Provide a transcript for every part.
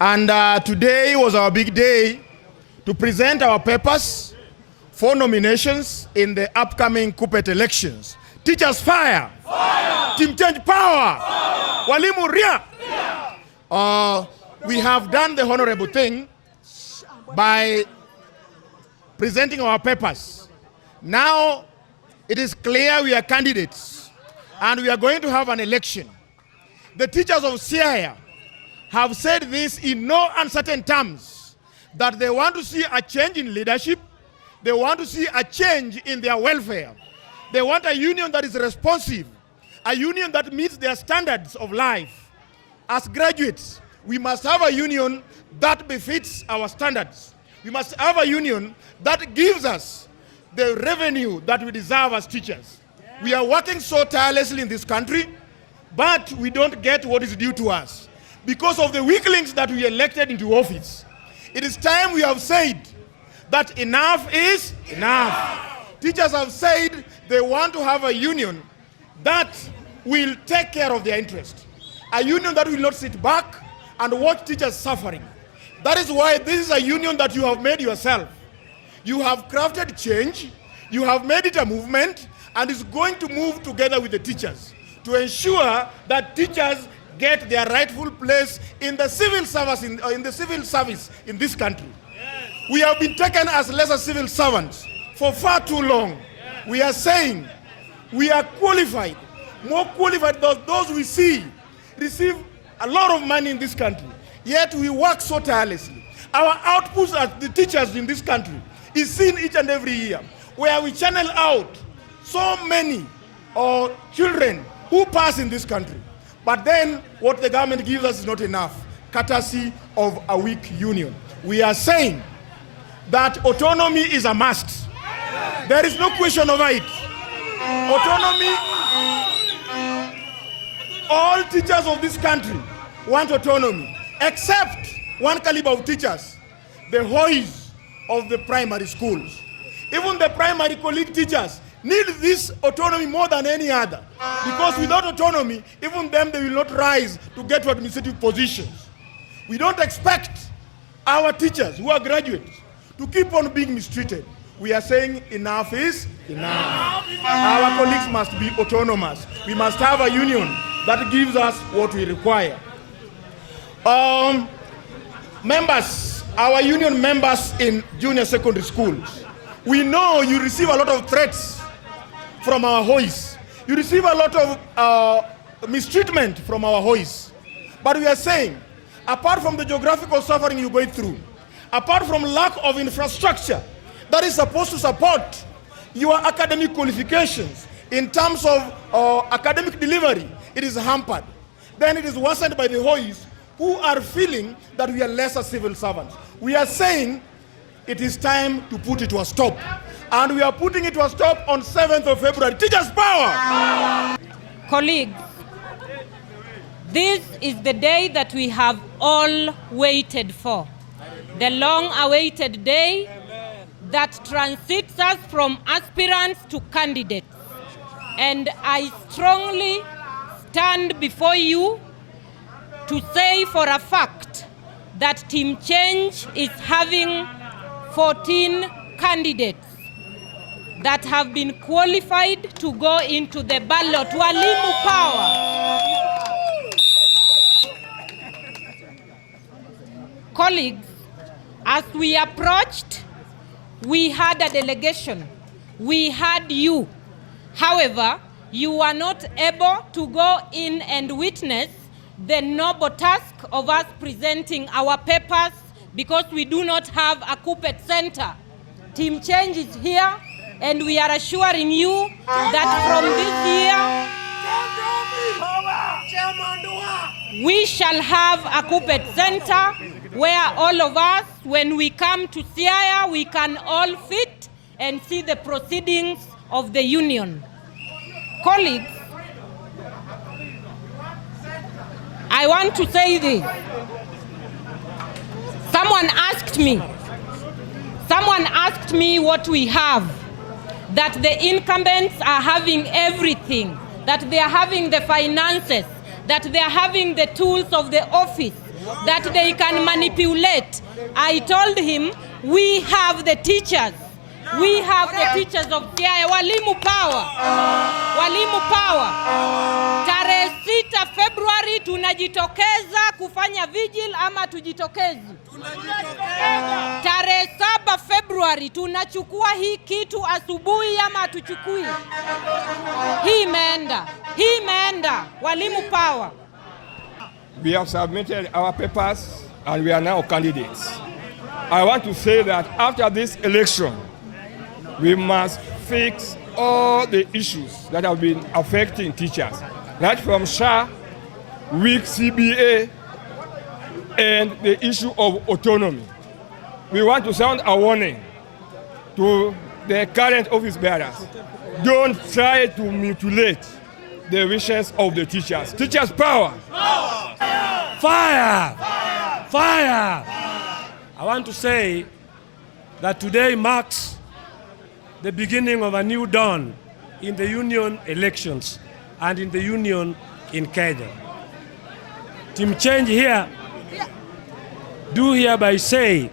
And today was our big day to present our papers for nominations in the upcoming Kuppet elections. Teachers fire! Fire! Team change power! Fire! Walimu ria! We have done the honorable thing by presenting our papers. Now it is clear we are candidates and we are going to have an election. The teachers of Siaya have said this in no uncertain terms, that they want to see a change in leadership, they want to see a change in their welfare. They want a union that is responsive, a union that meets their standards of life. As graduates, we must have a union that befits our standards. We must have a union that gives us the revenue that we deserve as teachers. We are working so tirelessly in this country, but we don't get what is due to us because of the weaklings that we elected into office. It is time we have said that enough is enough. Teachers have said they want to have a union that will take care of their interest. A union that will not sit back and watch teachers suffering. That is why this is a union that you have made yourself. You have crafted change, you have made it a movement, and it's going to move together with the teachers to ensure that teachers get their rightful place in the civil service in this country. Yes. We have been taken as lesser civil servants for far too long. Yes. We are saying we are qualified, more qualified than those we see receive a lot of money in this country. Yet we work so tirelessly. Our outputs as the teachers in this country is seen each and every year, where we channel out so many children who pass in this country. But then what the government gives us is not enough, courtesy of a weak union. We are saying that autonomy is a must. There is no question over it. Autonomy, all teachers of this country want autonomy, except one caliber of teachers, the hoys of the primary schools. Even the primary colleague teachers need this autonomy more than any other. Because without autonomy, even them, they will not rise to get to administrative positions. We don't expect our teachers who are graduates to keep on being mistreated. We are saying enough is enough. Our colleagues must be autonomous. We must have a union that gives us what we require. Members, our union members in junior secondary schools, we know you receive a lot of threats from our hoys. You receive a lot of mistreatment from our hoys. But we are saying, apart from the geographical suffering you're going through, apart from lack of infrastructure that is supposed to support your academic qualifications in terms of academic delivery, it is hampered. Then it is worsened by the hoys who are feeling that we are lesser civil servants. We are saying it is time to put it to a stop. And we are putting it to a stop on 7th of February. Teachers power! Colleagues, this is the day that we have all waited for. The long-awaited day that transits us from aspirants to candidates. And I strongly stand before you to say for a fact that Team Change is having 14 candidates that have been qualified to go into the ballot. Walimu power. Colleagues, as we approached, we had a delegation. We had you. However, you were not able to go in and witness the noble task of us presenting our papers because we do not have a Kuppet center. Team Change is here, and we are assuring you that from this year, we shall have a Kuppet center where all of us, when we come to Siaya, we can all fit and see the proceedings of the union. Colleagues, I want to say this. Someone asked me what we have, that the incumbents are having everything, that they are having the finances, that they are having the tools of the office, that they can manipulate. I told him, we have the teachers. We have the teachers of Siaya. Walimu power. Walimu power. Tarehe 6 Februari tunajitokeza kufanya vigil ama tujitokezi? Tarehe 7 Februari tunachukua hii kitu asubuhi ama hatuchukui? Hii imeenda. Hii imeenda. Walimu power. We have submitted our papers and we are now candidates. I want to say that after this election, we must fix all the issues that have been affecting teachers, right from SHA, weak CBA, and the issue of autonomy. We want to sound a warning to the current office bearers. Don't try to mutilate the wishes of the teachers. Teachers' power. Fire! Fire! I want to say that today marks the beginning of a new dawn in the union elections and in the union in Kenya. Team Change here do hereby say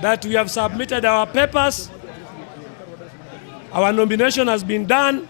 that we have submitted our papers, our nomination has been done,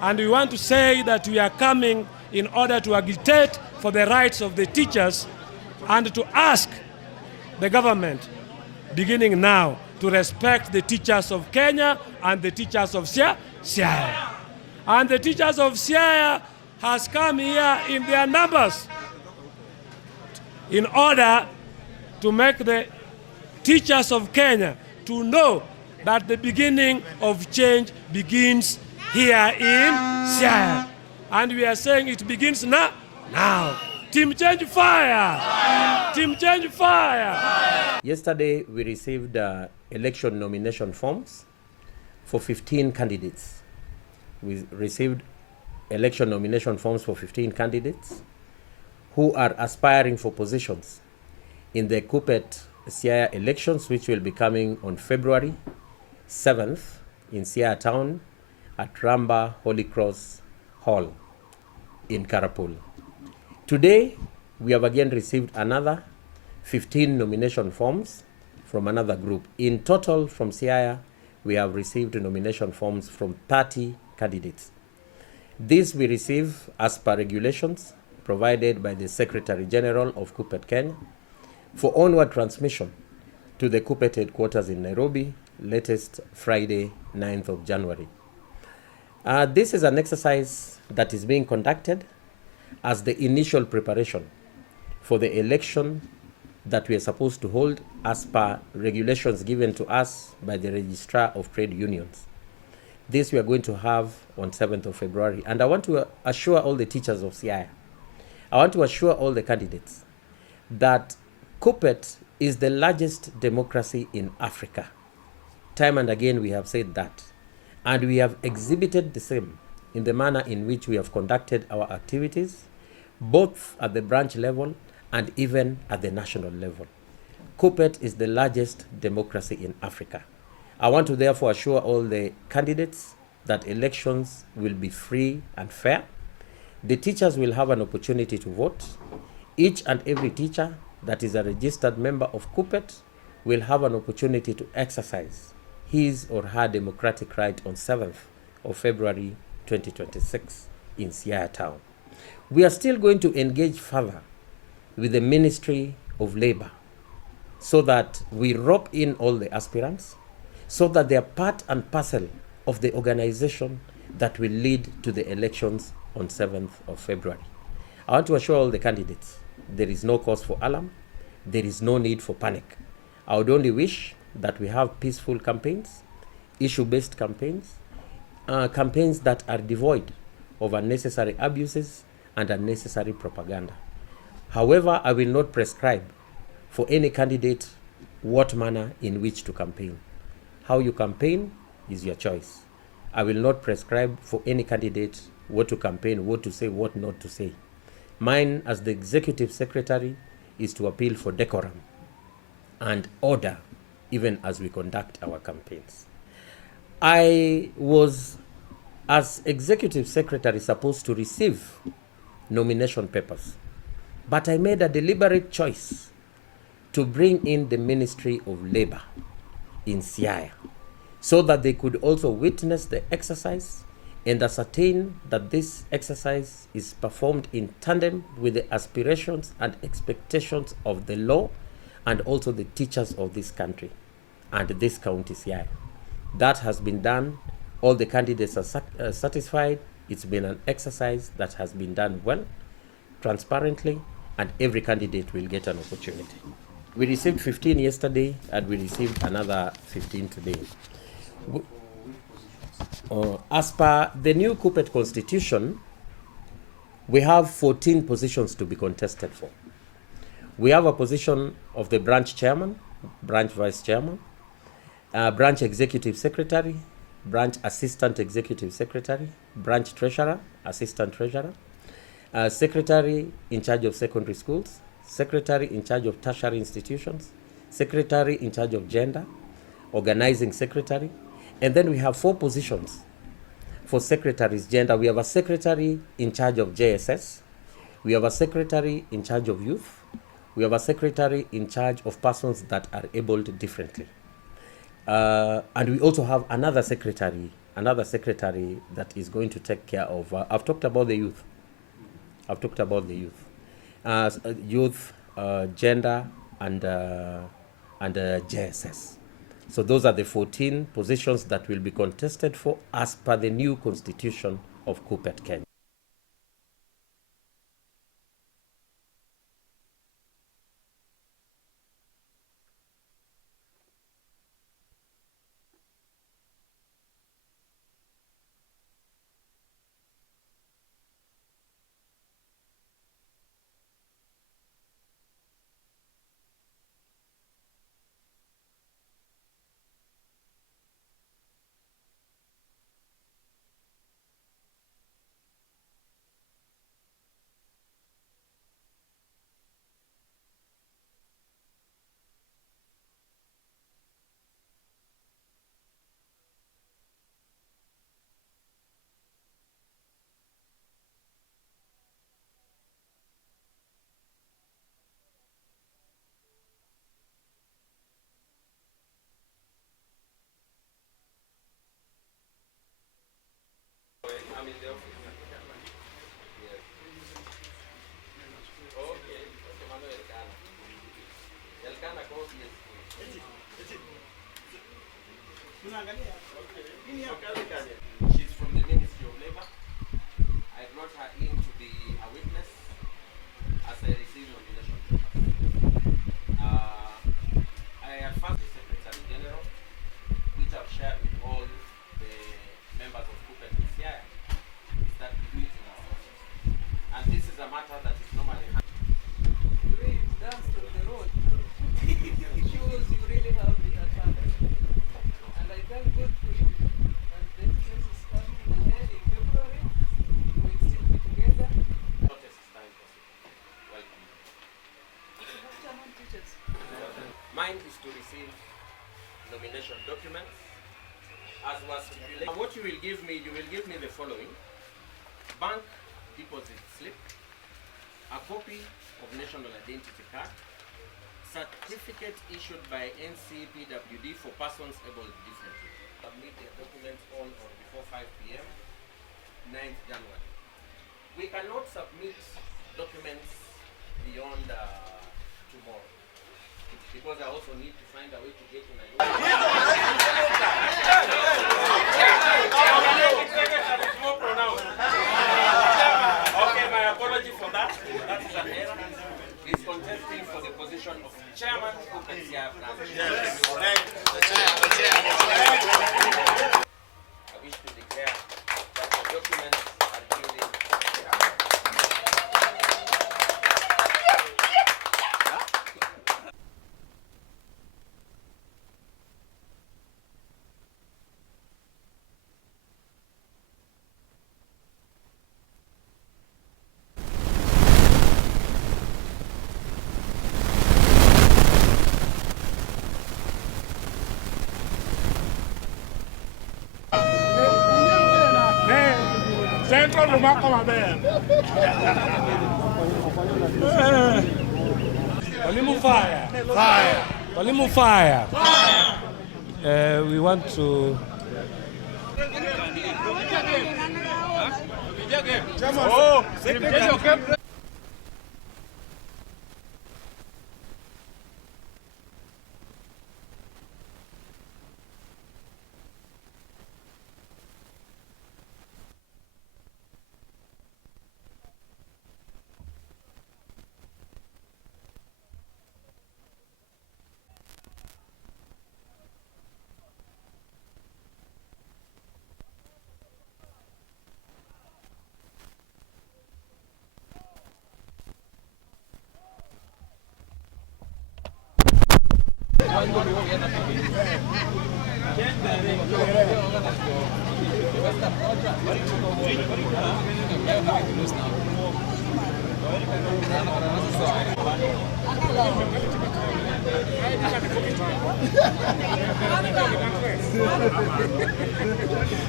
and we want to say that we are coming in order to agitate for the rights of the teachers and to ask the government, beginning now, to respect the teachers of Kenya and the teachers of Siaya. And the teachers of Siaya has come here in their numbers in order to make the teachers of Kenya to know that the beginning of change begins here in Siaya. And we are saying it begins now. Team Change fire! Fire! Team Change fire! Yesterday, we received election nomination forms for 15 candidates. We received election nomination forms for 15 candidates who are aspiring for positions in the Kuppet Siaya elections, which will be coming on February 7th in Siaya town at Ramba Holy Cross Hall in Karapul. Today, we have again received another 15 nomination forms from another group. In total, from Siaya, we have received nomination forms from 30 candidates. This we receive as per regulations provided by the Secretary General of Kuppet, Kenya, for onward transmission to the Kuppet headquarters in Nairobi, latest Friday, 9th of January. This is an exercise that is being conducted as the initial preparation for the election that we are supposed to hold as per regulations given to us by the Registrar of Trade Unions. This we are going to have on 7th of February. And I want to assure all the teachers of Siaya, I want to assure all the candidates that Kuppet is the largest democracy in Africa. Time and again we have said that. And we have exhibited the same in the manner in which we have conducted our activities, both at the branch level and even at the national level. Kuppet is the largest democracy in Africa. I want to therefore assure all the candidates that elections will be free and fair. The teachers will have an opportunity to vote. Each and every teacher that is a registered member of Kuppet will have an opportunity to exercise his or her democratic right on 7th of February 2026 in Siaya town. We are still going to engage further with the Ministry of Labor so that we rope in all the aspirants so that they are part and parcel of the organization that will lead to the elections on 7th of February. I want to assure all the candidates there is no cause for alarm, there is no need for panic. I would only wish that we have peaceful campaigns, issue-based campaigns, campaigns that are devoid of unnecessary abuses and unnecessary propaganda. However, I will not prescribe for any candidate what manner in which to campaign. How you campaign is your choice. I will not prescribe for any candidate what to campaign, what to say, what not to say. Mine as the executive secretary is to appeal for decorum and order even as we conduct our campaigns. I was, as executive secretary, supposed to receive nomination papers But I made a deliberate choice to bring in the Ministry of Labor in Siaya so that they could also witness the exercise and ascertain that this exercise is performed in tandem with the aspirations and expectations of the law and also the teachers of this country and this county, Siaya. That has been done. All the candidates are satisfied. It's been an exercise that has been done well, transparently, and every candidate will get an opportunity. We received 15 yesterday, and we received another 15 today. As per the new Kuppet constitution, we have 14 positions to be contested for. We have a position of the branch chairman, branch vice chairman, branch executive secretary, branch assistant executive secretary, branch treasurer, assistant treasurer, secretary in charge of secondary schools, secretary in charge of tertiary institutions, secretary in charge of gender, organizing secretary, and then we have 4 positions for secretaries gender. We have a secretary in charge of JSS, we have a secretary in charge of youth, we have a secretary in charge of persons that are abled differently. And we also have another secretary that is going to take care of, I've talked about the youth. Youth, gender, and JSS. So those are the 14 positions that will be contested for as per the new constitution of Kuppet, Kenya. She's from the Ministry of Labor. I brought her in to be a witness as I received nomination papers. I had first the Secretary General, which I've shared with all the members of Kuppet in Siaya, is that we do it in our office. And this is a matter that is normally handled. The way you danced on the road, it shows you really have it at heart. And I thank God for you. And the exercise is coming ahead in February. We will still be together. Shortest time possible. Welcome. Chairman teachers. Mine is to receive nomination documents. As was stipulated. What you will give me the following: bank deposit slip, a copy of national identity card, certificate issued by NCPWD for persons abled differently. Submit the documents on or before 5 p.m. 9th January. We cannot submit documents beyond tomorrow because I also need to find a way to get to Nairobi. Okay, my apology for that. That is an error. He's contesting for the position of chairman of the Siaya branch. I wish to declare that the documents are duly. Central Rumah Kamaben. Walimu fire. Fire. Walimu fire. We want to.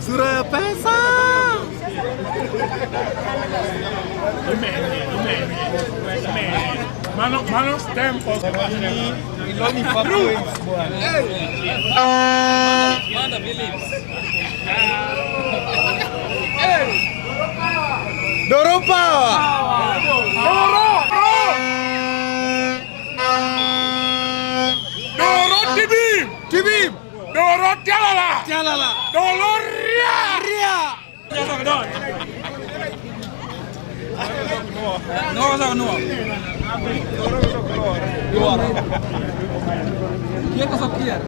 Sura ya pesa. Manos tempos. Doro power. Doro tibim. Tibim. Doro tialala. Tialala. Doro ria. Ria. No, no. ¿Qué cosa quiere?